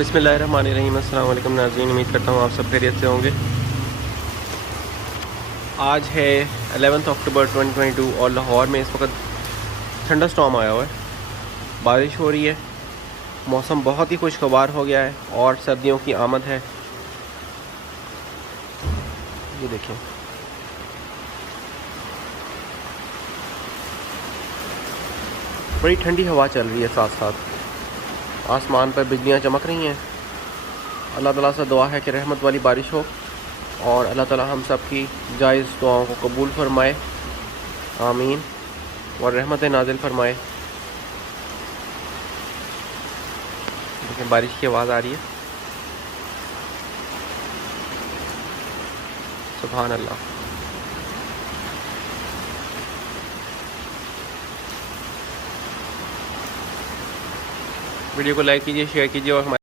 बिस्मिल्लाहिर्रहमानिर्रहीम। अस्सलाम वालेकुम नाज़रीन, उम्मीद करता हूँ आप सब खैरियत से होंगे। आज है 11 अक्टूबर 2022 और लाहौर में इस वक्त ठंडा स्टॉर्म आया हुआ है। बारिश हो रही है, मौसम बहुत ही खुशगवार हो गया है और सर्दियों की आमद है। ये देखें, बड़ी ठंडी हवा चल रही है, साथ साथ आसमान पर बिजलियाँ चमक रही हैं। अल्लाह ताला से दुआ है कि रहमत वाली बारिश हो और अल्लाह ताला हम सब की जायज़ दुआओं को कबूल फरमाए, आमीन, और रहमत नाजिल फरमाए। देखें, बारिश की आवाज़ आ रही है। सुभान अल्लाह। वीडियो को लाइक कीजिए, शेयर कीजिए और हमारे